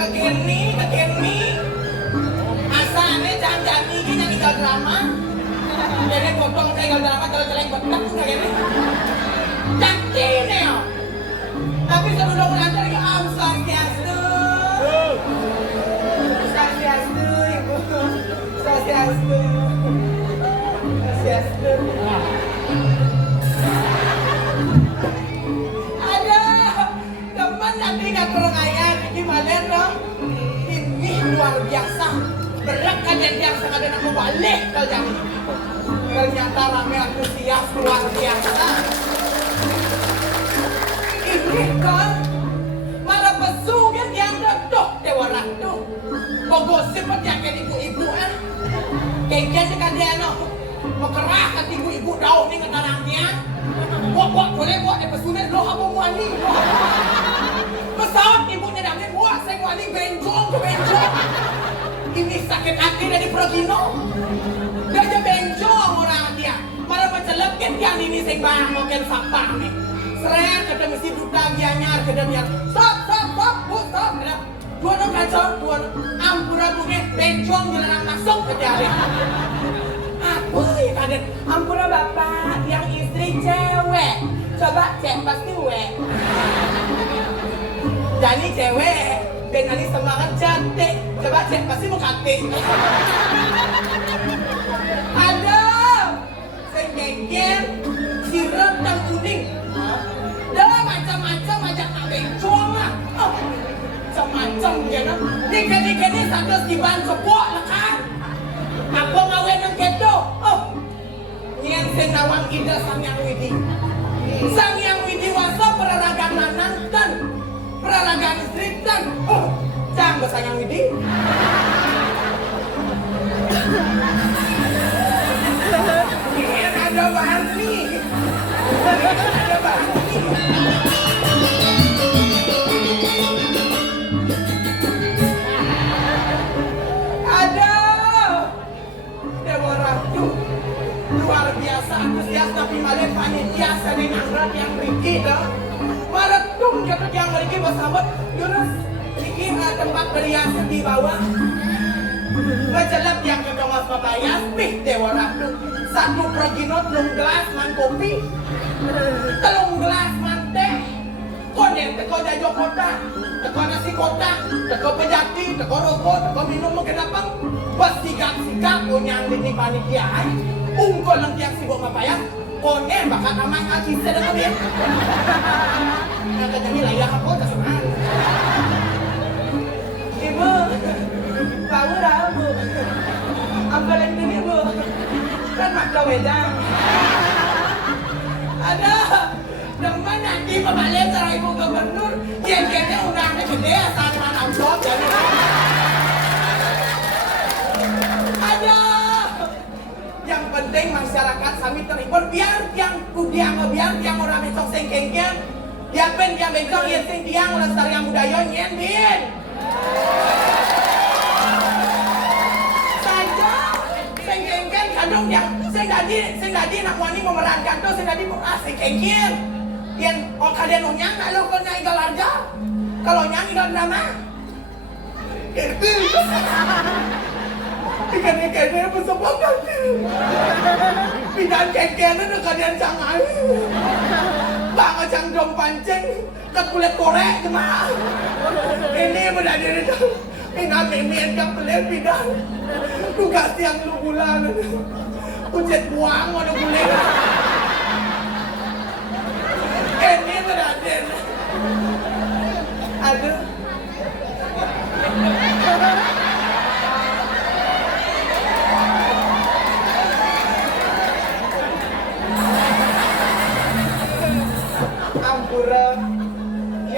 kekini asane jangan iki nyanyi drama dene potong saya drama kalau celeng betak enggak gini cakine yo tapi sebelum lancar ya swastiastu ibu swastiastu ada teman nanti nggak perengayaan gimana dong ini luar biasa berat kalian yang sengaja nak membalik kalian ternyata rame antusias luar biasa ini kan malah pesugihan yang dedok dewa ratu gosip pejaket ibu-ibu kayaknya kan dia no mekerahkan ibu-ibu daun ni ngetarangnya buat boleh buat dia pesunet lo apa muani pesawat ibunya damai buat saya muani benjong ini sakit hati dari Progino dia aja benjong orang dia malah mencelepkan yang ini saya bang mobil sapang nih seret kata mesti duda dia nyar kata dia stop dua no kacau dua ampura bunyi benjong jalan masuk ke jari apa ya kaget ampura bapak yang istri cewek coba cek pasti we jadi cewek benali semangat cantik coba cek pasti mau katik ada senggenggen sirup dan kuning dah macam-macam ajak nak benjong lah macam-macam dia nak dikit-dikitnya satu diban kepok lah kan apa ngawin ng keto niyan sinawang ida sang yang widi wasa peraragan lanantan peraragan istritan jangan besar yang widi niyan ada bahan nih luar biasa antusias tapi malah panitia sering angrat yang Riki dah maratung kata yang Riki bersama terus Riki tempat berhiasan di bawah berjelap yang kedomas papayas pih dewa ratu satu proginot telung gelas man kopi telung gelas man teh konen teko jajo kota teko nasi kota teko pejati teko rokok teko minum mungkin apa pas sikap punya ini panitia ungkol lang tiang sibuk mapayang konen baka kamay akin sa na kami nakadami layak ako kasumaan ibu tahu dah bu ang galing din ibu kan magkawedang ada naman nanti pabalik sa ibu gobernur yan unangnya gede asal manang blog yang penting masyarakat kami terhibur biar tiang orang mencok sengkengken biar bencong yang sing tiang lestari yang budaya nyen bin saja sengkengken kadang yang sing dadi nak wani memerankan tuh sing dadi sengkengken yang kalian nyang nak lo kalau nyang galarja kalau nyang igal nama ikan-ikannya bersama nanti pindahan keken itu kalian jangan bang ajang dom pancing ke kulit korek cuma ini berada di dalam pindah mimin ke kulit pindah tugas yang lu bulan kucet buang ada kulit ini berada aduh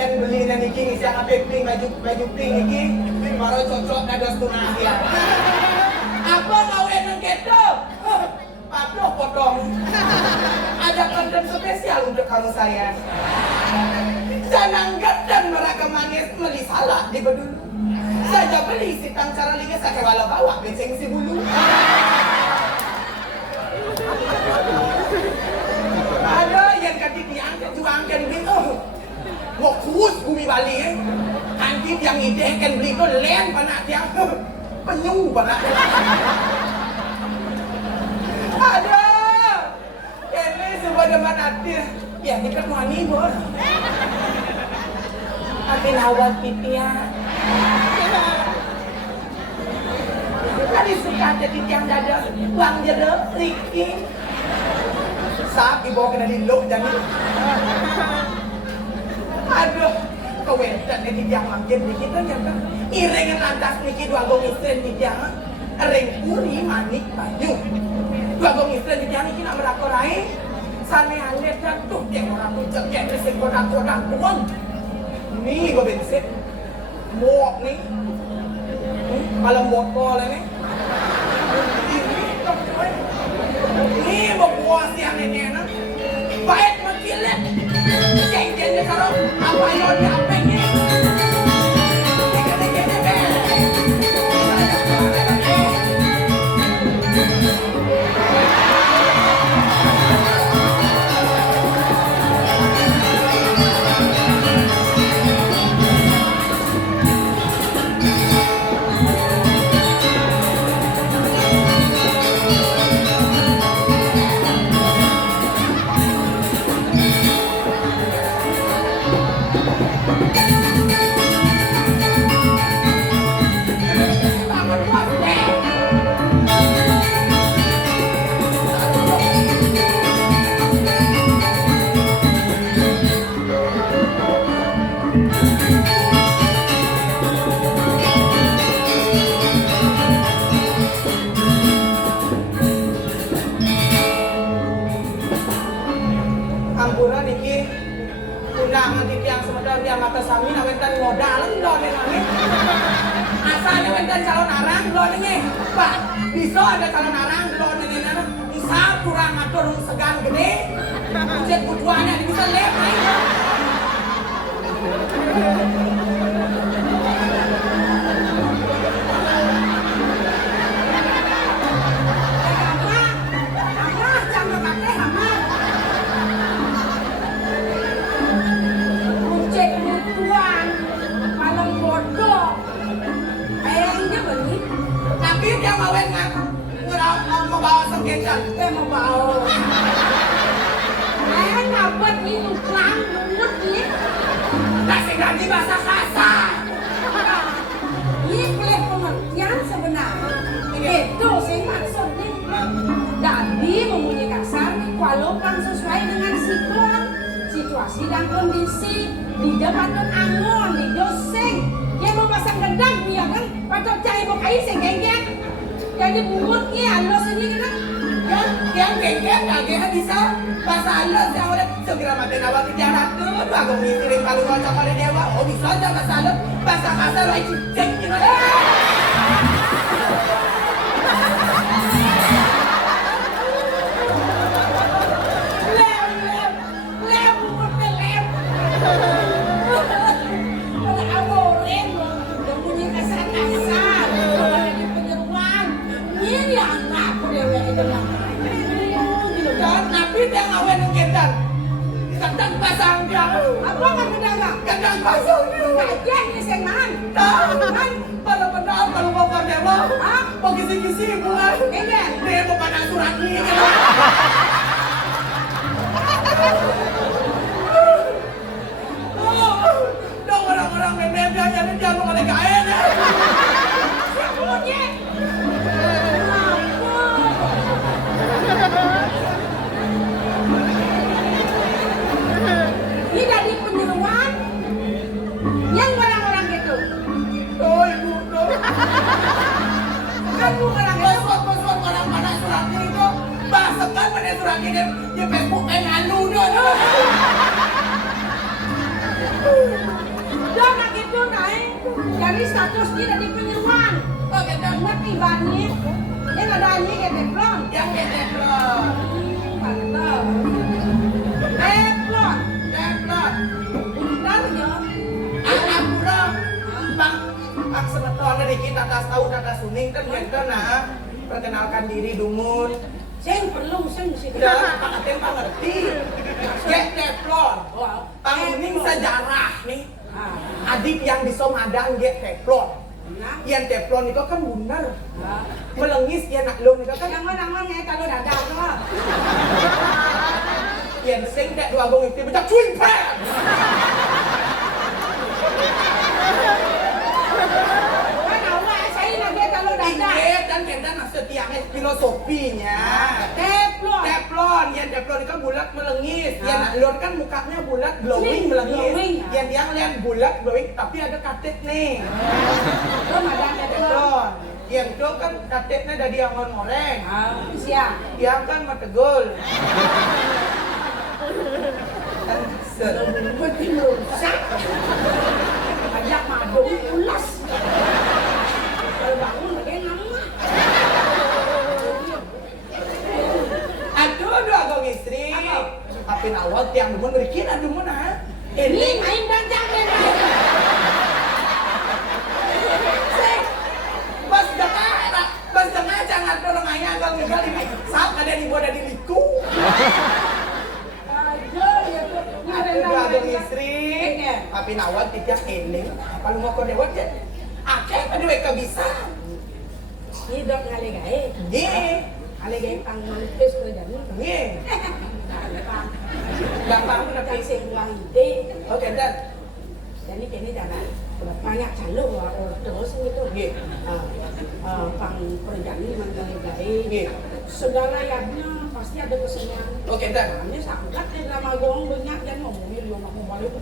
yang beli dan iki ngisi apa pink baju pink iki baru cocok ada setengah ya apa ngawin yang gitu Pablo potong ada konten spesial untuk kamu sayang jangan dan mereka manis beli salad di bedulu saja beli sitang cara liga saya walau bawa benceng si bulu ada yang kati diangkat juga angkat gitu mau kus bumi Bali anjing yang ide kan beli ko len panak tiang penyu banget. Ada. Ini sudah depan hati. Ya dekat mani bor. Hati nawat pitia. Tadi suka jadi tiang dada, uang jeda, Ricky. Saat dibawa kena diluk jadi. Aduh, kewentan di tiang makin di kita nyata. Irengan lantas niki dua gong istri di tiang, reng puri manik banyu. Dua gong istri di tiang niki nak merakorai. Sana ane jatuh tiang orang tu cekek resik kodak-kodak buang. Ni gue bensin, muak nih. Malam muak kau lah nih. Ini mau puas yang ini na. Baik makilet. Jeng-jeng kalau apa yang diapengnya. Ampuran iki undangan di tiang semedang tiang mata sami nak wentan modal lo nih. Asalnya wentan calon arang lo nih. Pak, bisa ada calon arang lo nih nana. Bisa kurang atur segan gede. Ujian butuannya bisa lep nih. Dia mau membawa sengketan, dia membawa. Ngapet ni nuklang, nungut ni. Nasi ganti bahasa kasar. Ini boleh pengertian sebenarnya. Itu sih maksud ni. Jadi mempunyai kasar dikualaukan sesuai dengan siklon, situasi dan kondisi. Di depan angon, di doseng. Yang mau pasang gendang, ya kan? Patut cari mau kain seng-geng. Jadi mulutnya Allah sendiri kan? Yang geng-geng agak bisa bahasa Allah yang udah segera mati nawat di jalan tuh. Aku mikirin kalau ngocok pada dewa, oh bisa aja bahasa Allah. Bahasa kasar lagi cek gitu. Lem, mulutnya lem. Ada amoren loh, yang punya kasar-kasar. Lagi penyeruan. Ini anak dewa itu lah. Dan nabi dia ngawen nungketan. Kadang pasang dia. Apa kan pedagang? Kadang pasang dia. Aja ini sengan. Kan pada benar kalau mau ke dewa. Hah? Mau kisi-kisi bukan? Enggak. Dia mau pada surat ini. Dong orang-orang memang jadi dia mau ada kain. Punya. Ini dari penyeruan yang orang-orang gitu. Oh ibu dong. Kan orang itu. Bos-bos orang pada surat ini itu. Bahasa kan pada surat ini di Facebook kayak ngalu dia. Jangan gitu naik. Dari status dia dari penyeruan. Oh kita Ngerti banyak. Yang ada ini kayak teflon. yang keteplon. Mantap. Teflon. Keteplon. Bentar ya. Anak pura. Bang sebetul dari kita tas tahu data suning kan gitu nah. Perkenalkan diri Dungun. Saya perlu sih. Udah Pak Aten Pak ngerti. Keteplon. Panggung sejarah nih. Adik yang bisa madang dia teflon. Yang teflon itu kan benar. Melengis dia nak lung itu kan. Yang mana kalau dadah tuh. Yang sing tak dua gong itu macam twin pan. Iya, dan kita maksud tiangnya filosofinya. Teflon, yang teflon itu kan bulat melengis. Yang lon kan mukanya bulat glowing melengis. Yang tiang lihat bulat glowing tapi ada katet nih. Teflon. Yang itu kan katetnya dari angon goreng. Siap. Tiang kan mategul. Betul rusak. Banyak madu ulas. Kalau bangun bagian nama. Aduh, agak istri. Apin awal tiang demun berikin aduh mana? Ini main banjang deh. Bas jangan jangan dorong ayah kalau nggak ini. Saat ada di boda di liku. Aduh, agak istri. Apin awal tiap ini. Kalau mau kau dewat ya. Akeh aduh mereka bisa. Hidup kali gaya. Ye. Kali gaya pang mampus kerja ni. Ye. Gampang. Gampang Nak tapi kasih uang ide. oke dan. Jadi kini jangan banyak calon terus itu. Ye. Pang kerja ni mandiri gaya. Ye. Segala yadnya pasti ada kesenian. Oke dan. Ini sangat ni lama gong banyak dan ngomongin rumah kembali tu.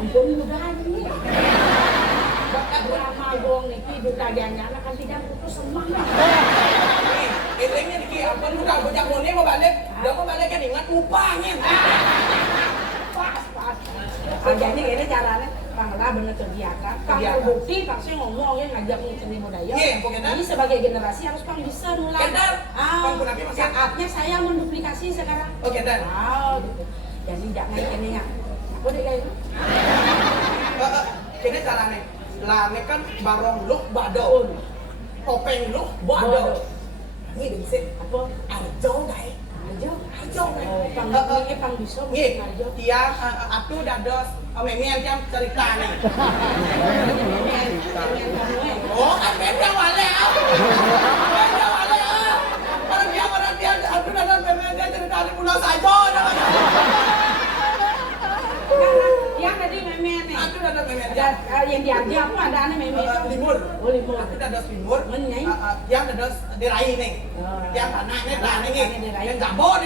Ampun mudah ni. Lama gong ni duta jangan akan tidak putus semangat. Ini ki apa lu dah bocah mone mau balik. Dah mau balik kan ingat upahnya. Pas. Jadi ini caranya Bangla benar kegiatan. Kalau terbukti pasti ngomongnya ngajak seni budaya. Jadi sebagai generasi harus Pang bisa mulai. Saatnya saya menduplikasi sekarang. Oke dan. Gitu. Jadi jangan ini ya. Aku deh kayak itu. Ini caranya. Lah ini kan barong lu bado. Topeng lu bado. Ini bisa apa? Arjo dai. Arjo dai. Pang bisa. Nih, tiang atuh dados memian tiang cerita nih. Oh, kan beda wale. Beda wale. Orang dia atuh dados memian dia cerita di Pulau Sajo. Yang tadi memian nih. Atuh dados memian. Yang diambil apa ada aneh memian? Limur. Oh, limur. Atuh dados limur. Menyai. Yang dados dirai nih. Yang tanahnya tanah nih. Yang jabo.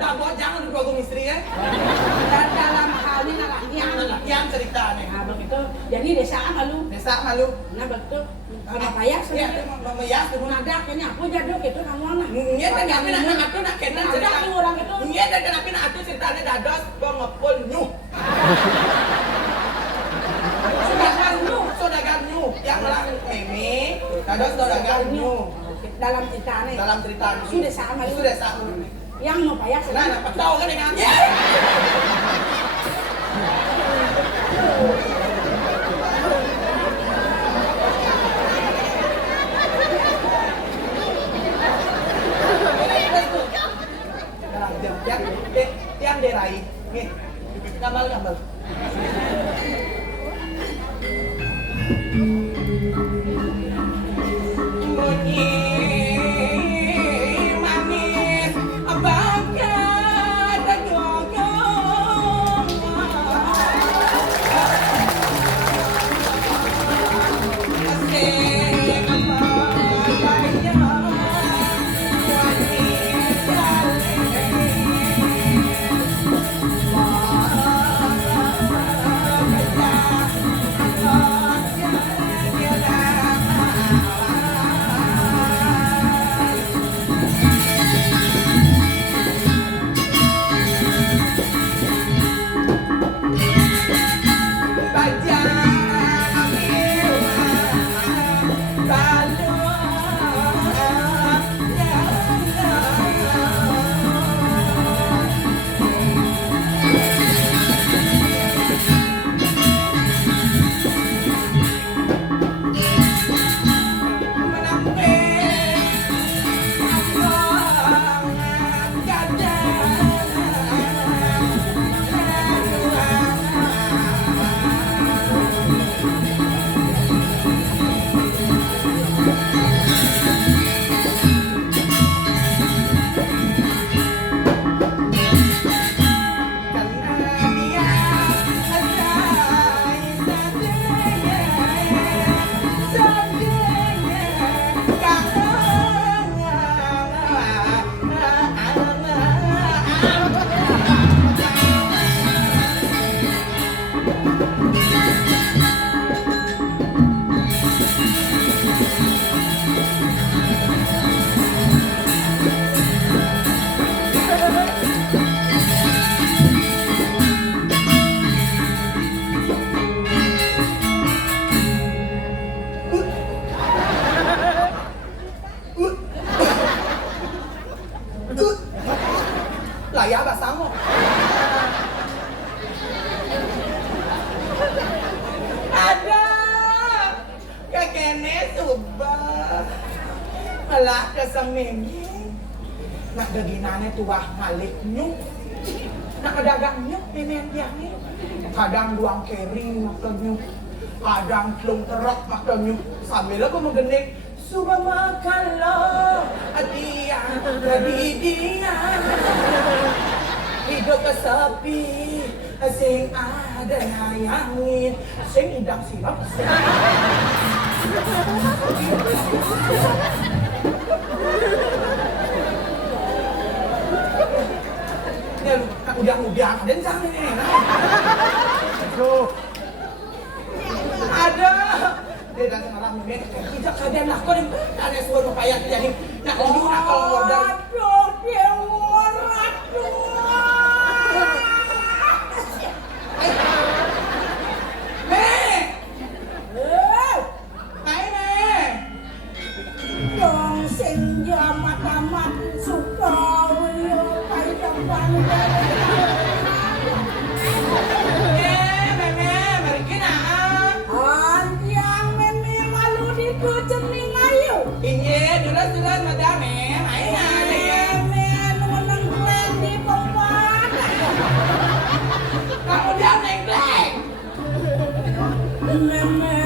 Jabo jangan dua gong istri ya. Dan dalam hal ini Yang cerita nih. Nah begitu, jadi desa malu. Nah betul. Kenapa ya? Iya, memayas dulu. Nadak ini aku jaduk itu kamu anak. Iya, dan kami nak aku nak kena cerita. Ada orang itu. Iya, dan kenapa nak aku ceritanya dados gua ngepul nyuh. Saudagar nyuh. Yang melang meme, dados saudagar nyuh. Dalam cerita nih. Sudah sama. Yang mau payah. Nah, dapat tahu kan dengan. Tiang derai. Nih, gambar. Bunyi manis bakar gogong. Ubah. Alah ka sa memi. Nagdaginannya tuah ngalik nyuk. Nakadagang nyuk memen tiangnya. Kadang duang kering makan nyuk. Kadang telung terok makan nyuk. Sambil aku menggenik. Suka makan lo. Adia. Dia. Hidup kesepi. Sing ada nyayangin. Sing idang silap. Udah dan jangan ini. Aduh. Ada. Dia dan sekarang mungkin tidak kalian lakukan ada suara upaya jadi nak lanjut nak kalau order. Aduh, dia warat dong senja matamat suka pai depan Mari kena. Anjang meme malu di kucing ayo. Iya, jelas madame. Meme nunang klen di pembuat. Kamu dia nengkleng. Meme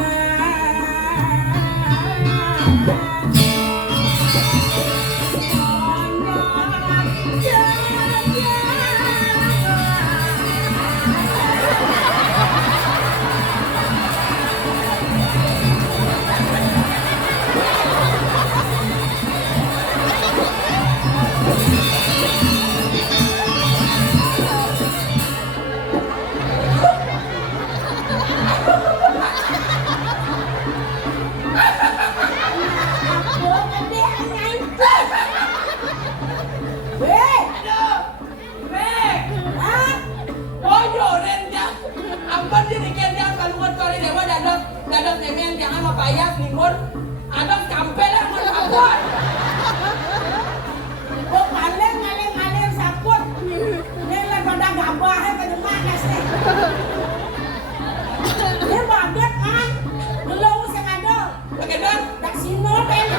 dadak nemen jangan mabayas limun ada kampel lah mau sabut oh ngaleng sabut nilai pada gabah pada mana sih dia banget kan belum sengaja pakai dong tak sino pengen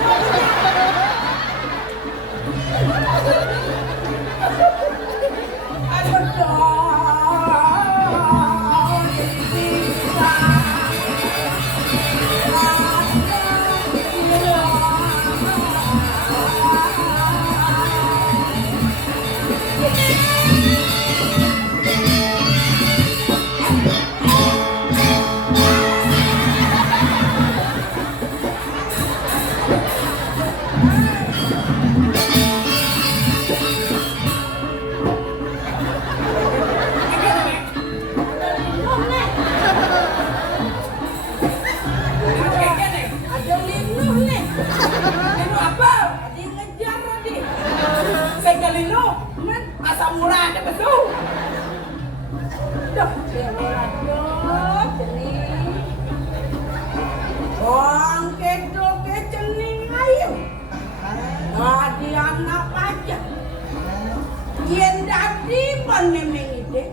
asam murah ada betul. Duh, bangke doke cening ayo. Tadi anak aja. Yen dadi pan memeng ide.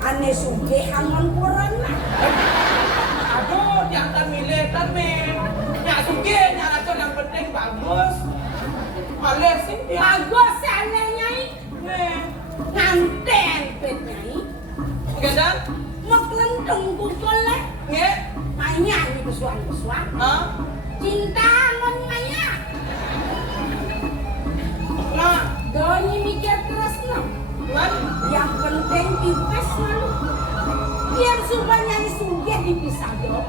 Ane sugih angon corona. Aduh, jangan milih mem. Nyak sugih, nyak rasa yang penting bagus. Malah sih Bagus ane nyai. Nganten pet nyai. Gadang? Meklenteng kukolek. Nge? Mainnya ni kesuan-kesuan. Hah? Cinta ngon maya. Nah, Doni mikir keras no. man? Yang penting tipes man. Biar supaya nyai sugih dipisah do.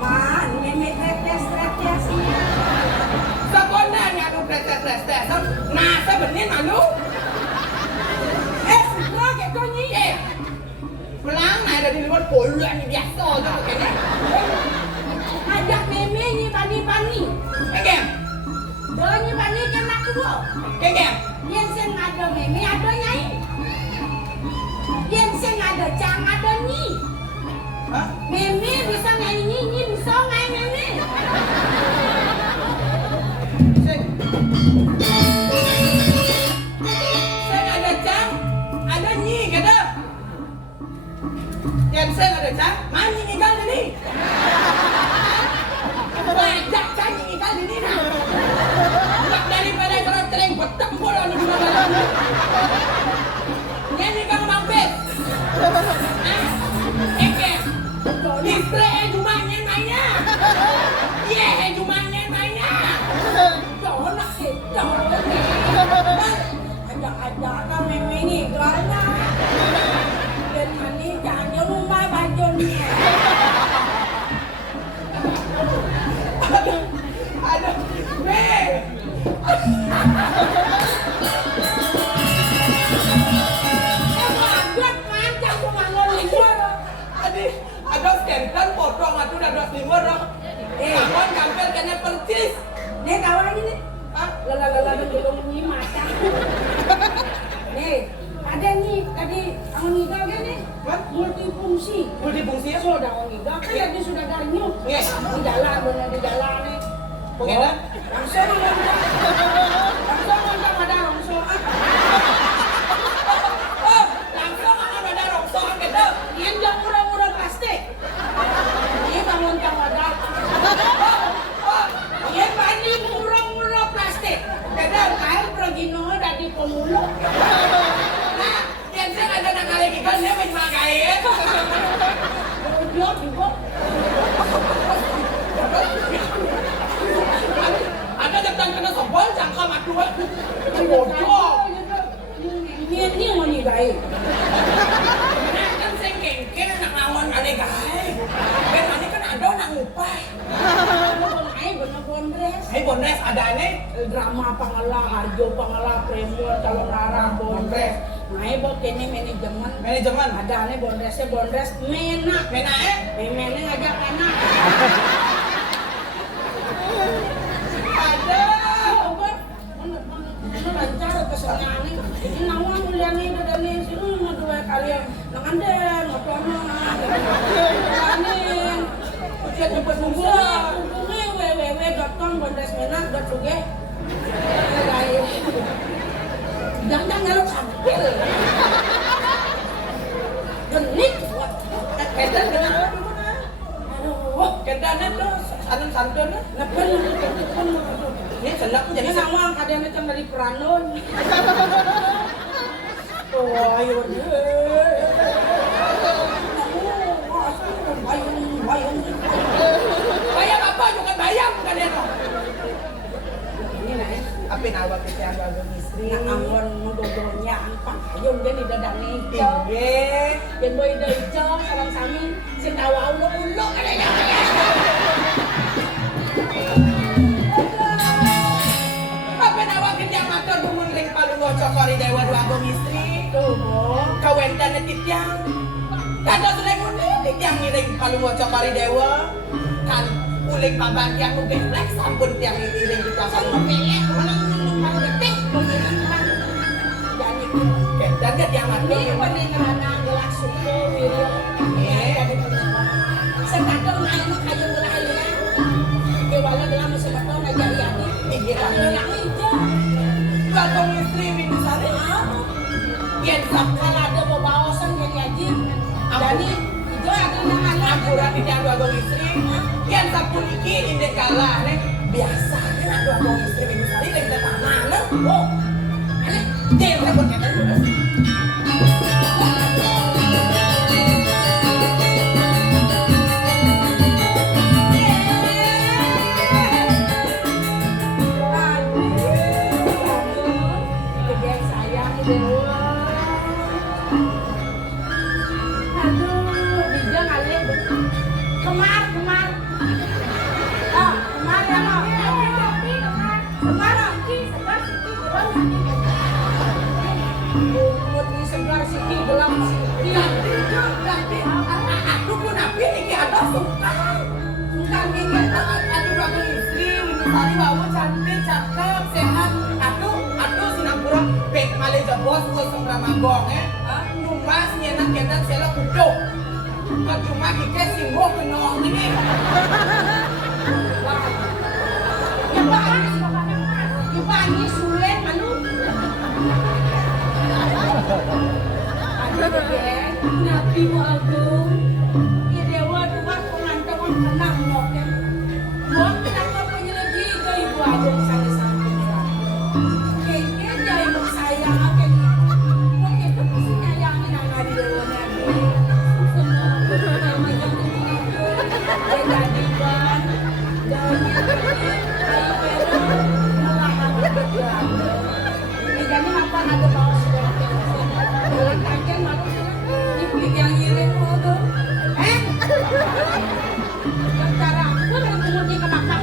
Man, memet retes-retes. Sebenarnya aduh pretes-pretes. Nah, sebenarnya malu. Suka ke Doni. Pulang nah dari luar puluhan ni biasa je kena. Ajak meme ni bani-bani. Kegem. Doni bani kan nak dua. Kegem. Yang sen ada meme ada nyai. Yang sen ada cang ada ni. Hah? Meme bisa nyanyi ni bisa ngai meme. Saya ada cang, ada nyi kata. Yang saya ada cang, mani ni kan ni. Banyak cang ada nyuk. Yes. Di jalan, bener di jalan nih. Bagaimana? Langsung ada longsor. Oh, langsung akan ada rongsokan gitu. Yang jam murah-murah plastik. Ini bangun tawadat. Ini banding murah-murah plastik. Kadang kain pergino dari pemulung. Nah, yang saya ada nak lagi kan dia main makai. Dia juga. Ada datang kena sobol jangka madua. Bodoh. Ini mau nih guys. Nah, kan saya kengkel nak ngawon aneh guys. Ben ani kan ada nak ngupai. Bener bondres. Hai bondes ada nih. Drama pangalah, Arjo pangalah, Premur, Calon Rara, bondres. Nah, buat ini manajemen. Manajemen. Ada nih bondresnya bondres menak. Mena Mennya ngajak enak. ada. Mana lancar kesenangan nih. Ini nawang kuliah nih udah nih sini mah dua kali nang anden ngopono. Anin. Udah cepet nunggulah. www.com bondres menak .suge. Guys. Jangan ngelok hampir. Genit. Kedan dengan kedannya tuh santun lah. Lepen. Ini selak jadi Jadi sama kadang itu dari Peranon. Oh, ayo bayang. bayam apa juga bayam kan ya no. Ini nih, Apa nawa kita agak istri. yang anggon ngodogonya angpang ayun dia di dadang nico. Iya. Yang boy deico sareng sami sing tawa ulo-ulo kadang. Apa nawa kita matur bumun ring palungo cokori dewa dua agong istri. Tuh, Bo. Kawendan titiang. Kada selemun titiang ngiring palungo cokori dewa. Kan uling paban yang nu gelek sampun tiang ngiring kita kan mepek mana mau detik Jadi kedan dia tiang matur. ini pendengarana gelas suku wiryo. Jadi sekadar main kayu gelah ya. Kewala gelah musim beton aja yani. Tinggi Yang kan. yang hijau. Agong istri minggu sari. Yen Kalau ada bebaosan jadi aji. Jadi hijau ada nama Ampura tidak dua agong istri. Yen sapun iki indek kalah nih. Biasanya nak dua agong istri minggu sari lagi datang mana? Oh, aneh. Dia repot kata dulu. Aku pun napi iki ada sungkan. Sungkan iki aduh dua agong istri minggu sari bawa cantik, cakep, sehat. Aduh sinapura pek Malaysia bos gue sembra magong Numas nyenak kedan sela kuduk. Cuma kike singgo kenong ini. Ini sulen malu. Aduh deh, nabi mu agung. Ya dewa dua pengantongan tenang moken. Buang kenapa penyelegi ke ibu agung sana samping kayaknya dia ibu sayang apa nih? Kok itu pasti nyayangin anak di dewa nabi. Semua nama yang itu dia jadi ban dan ayu peru melawan berjalan. Ini jadi apa ada bawa sudah jalan kaki malu ini kulit yang ngirim tuh. Cara aku ketemu di kemak-mak.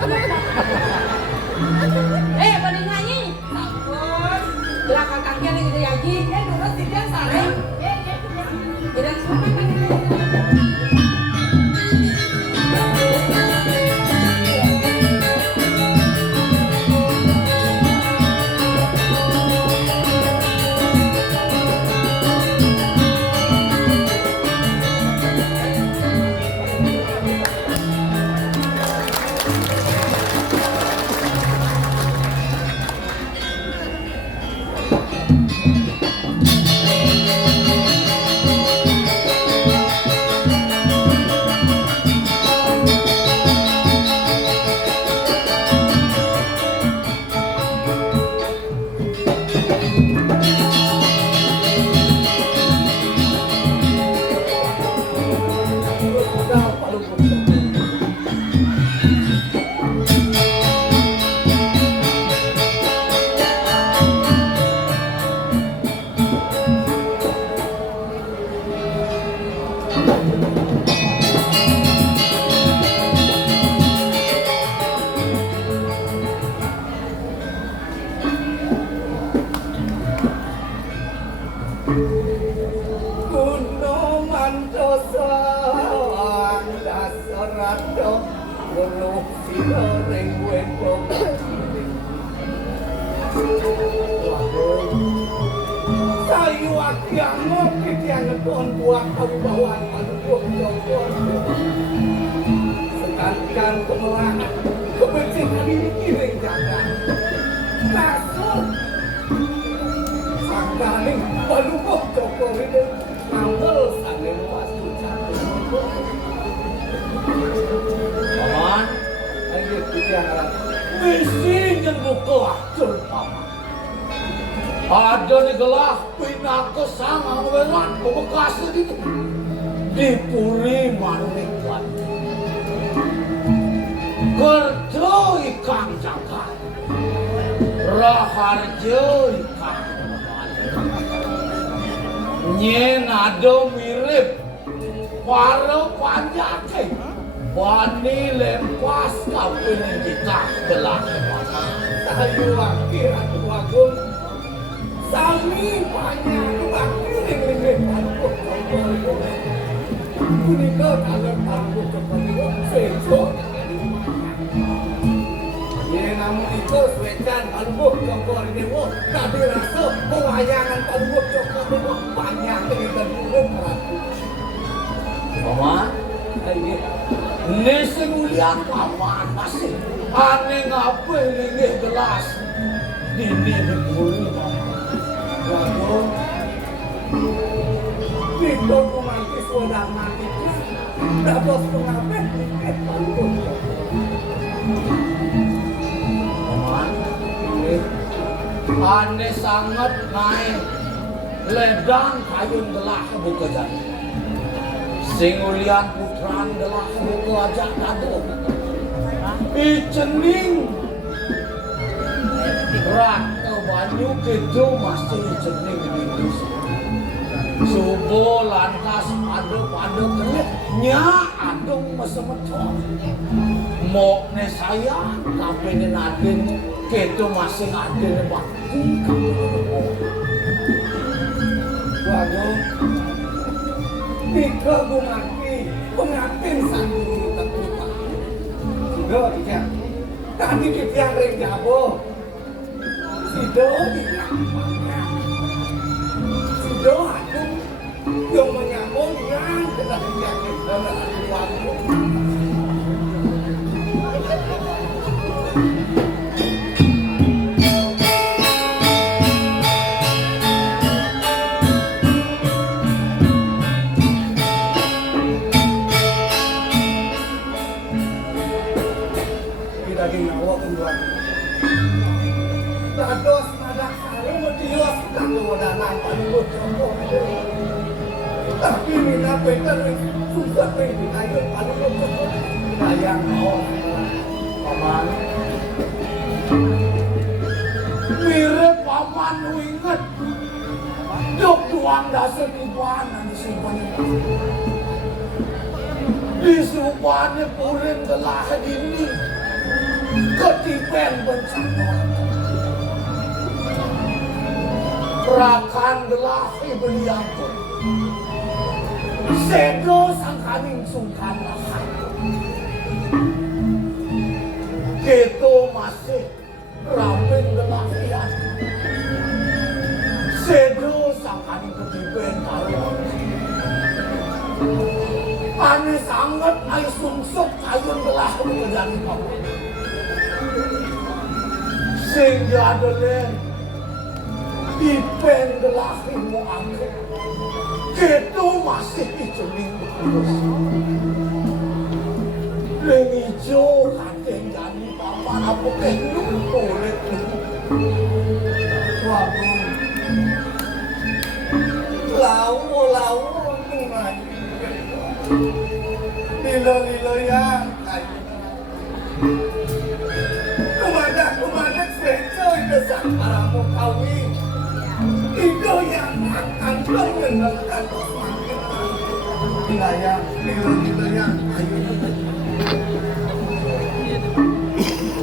Pada nyanyi. Ampun. Belakang kaki lagi di Yaji. Dulu tidak sarang. Jadi semua kan dong Walau sila ringwen dong Sayu akyang ngokit yang ngeton buat kawibawaan Aduh dong Sekankan kemelangan Kebencian ini kiring jaga Masuk Sangkaning Palukoh Joko ini Ngambil saning wastu cantik Paman Ayo kita harap Misi yang buka acur paman Ada di gelah Pinaka sama welan Pembekasi ini Dipuri maningkan Kerja ikan jagat Raharja ikan Nyen ada mirip para panjake Bani lempas kapin kita gelah Sayu wakil atu agung Sami banyak wakil yang lempas Kunika dalam panggung kepada sesok Ye namun itu sewecan palubuk jokor dewa Tapi rasa pewayangan palubuk jokor dewa banyak dengan turun ratu Paman Ini semulian paman masih Aneh ngapa ini gelas Dini dipuri paman Waduh Itu kumantis wadah mati Dapat pengapen palubuk jokor Aneh sangat naik ledang kayun gelah buka jadi Singulian putran gelah buka ajak dadu Icening Raka banyu gitu masih icening gitu Subuh lantas pada kelit Nya adung mesemetong Mok ne sayang tapi ne nadin Keto masih ada di bakti kamu Waduh Tika bumaki Pengatin sanggup terbuka Sido tiga Tadi tiang ring jabo Sido tiga Sido aku Yang menyambung yang Kedah tiang ring jabo Waduh Dados madak sari medios kanggo danan palubuk jokor Tapi mina bener susah dikayun palubuk jokor Bayang mau Paman Mirip paman inget Dok tuang dasar ibanan disimpan Disupane purin gelah ini Ketipen bencana Rakan gelah ibelianku Sedo sangkaning sungkan lahan Keto masih ramen gelah ian Sedo sangkaning ketipen kalon Ane sangat ay sungsuk kayun gelah menjadi kamu Sehingga ada len Ipen gelafin mo angkat Keto masih iceling terus Leng ijo kateng jadi paman apa kenung boleh Waduh Lau nungan Lilo yang kayu Kumadak secoy besar paramu kawin Itu yang akan mengenalkan semakin wilayah Lilo yang kayu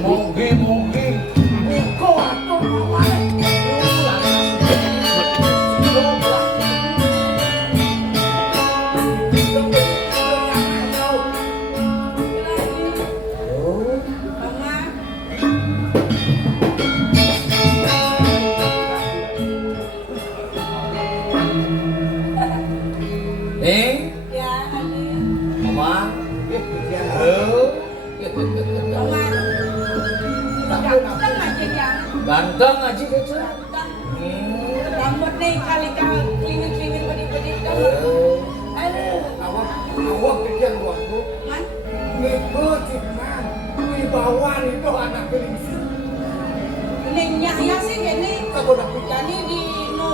Mogi Niko atur mawai Datang aja kecil. Datang. Rambut nih kali-kali kelingin-kelingin bedik-bedik kan. Aduh. Awak kerja luar bu. Man, Nipu cuman di bawah itu anak gelingsir. kelingnya ya sih gini. Kamu dapat Jadi di no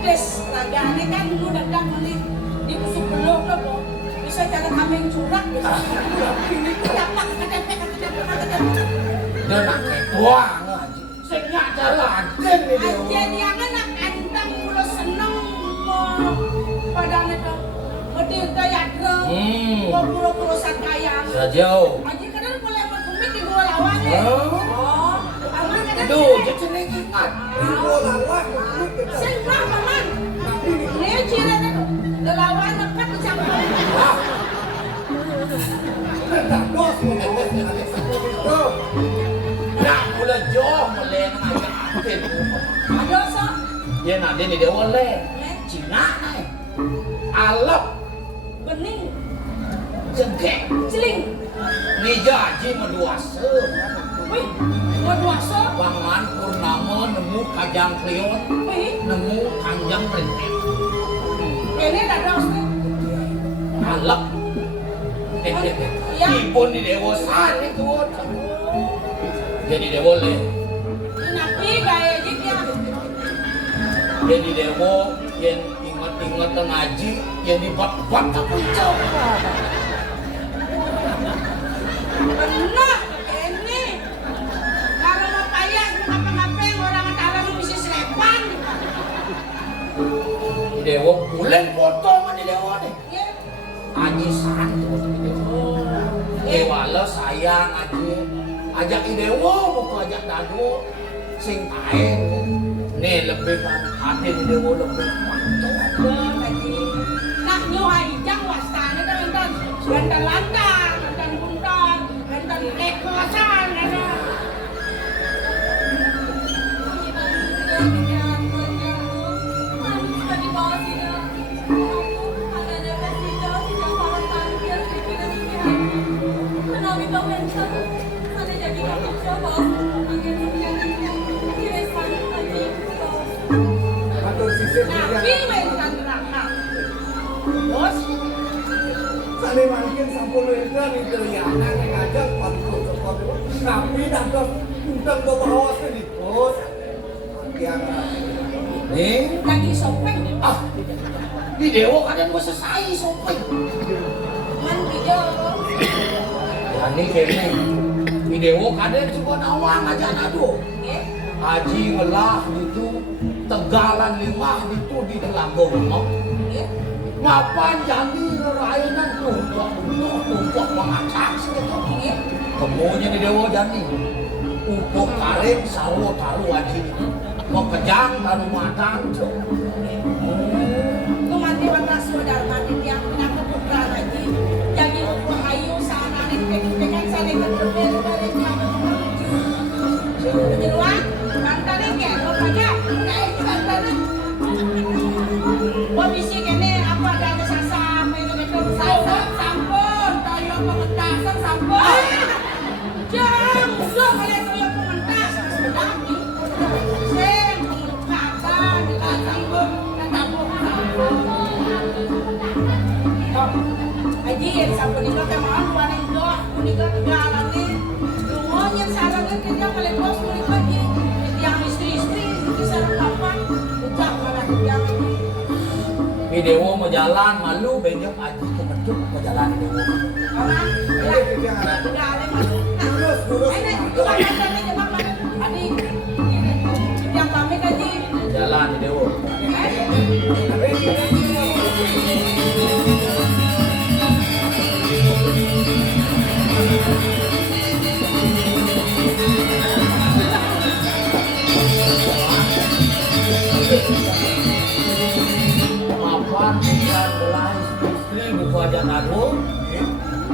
tes ragane kan lu datang nih di kusuk belok lo kok. Bisa cara kambing curak bisa. Ini dapat kata-kata. Dia nak ketuang aja. Saya nggak jalan nih dia. Aja dia kan nak antang mulu seneng mau padane to. Mesti kayak dro. Mau puro-puro sakayang. Sejauh. Aja kadang boleh berkumit di dua lawan ya. Oh, aman kadang. Aduh, jadi ceneng ingat. Sing berapa man? Ini ciri itu lawan nekat dicampur. tak bos itu. Nak mula jauh meleng aja aktif. Ada so? Dia nak dia ni dia boleh. Cina ni. Alap Bening, jengkek. celing. Ni jaji meduasa. Wih, mau duaso? Bangan purnama nemu kajang kriot, Wih, nemu kanjang rintik. ini tak dos nih. Alap. Ya. Ipun di dewasan itu. Jadi dia boleh. Napi gaya dia. Jadi dewo yang ingat-ingat ngaji yang dibuat-buat tak puncak. Benar, ini. Kalau mau payah, ngapa-ngapain orang antara lu bisa selepan. Dewo bulan potong di dewo nih. Ya. Aji santu di dewo. Dewala sayang aji. Ajak di dewo mau ajak dadu sing kain. Nih lebih kan hati di dewo lebih mantap. Nak nyuai jang wastane kan enten lantar-lantar, enten buntar, enten kekosan ada. Atau sisir Nabi mentan neraka. Terus Sani makin sampul itu itu ya anak ngajak waktu tapi datang untuk bawa ke di pos yang Nih, lagi sopeng, ah, di dewo kadang gua selesai sopeng. man video. Yani kene di dewo kadang coba nawang aja nado. Ya. Haji ngelah itu Tegalan 5 itu di Telaga Bengok. Ya. Ngapain jadi rainan tumpuk mengacak segitu. Ya. Kemudian di dewo jani. Upuk karim sawo taruh haji itu. Mau kejang taruh matang. Kumanti wantas saudara mati yang kenapa putra lagi. Jadi hayu sana nih dengan sana keterbit dari kamu. Jeluan, bantalnya kayak lo aja, kayak bantalnya. Gua bisi kene apa ada sasa, itu sampun, toyo pementasan sampun. Jam, udah kalian toyo pementas, sudah nih. Sen, pementasan, kita sampun, Haji, sampun itu kemauan buat yang doa, kunikah kegalan nih. Lumayan sarangan kerja kalian bos kunikah nih. Yang istri-istri, kisah apa? Ucap malah yang Di dewo mau jalan malu benjok haji kemeduk mau jalan di dewo. orang bilang, udah ale masuk. Ini bukan katanya jemaah mana? Adik, yang pamit Haji. Jalan di dewo. Maafan dan belah istri buku aja nado.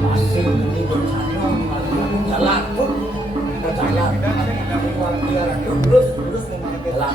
Masih ini bersama jalan pun jalan. terus memakai Jalan.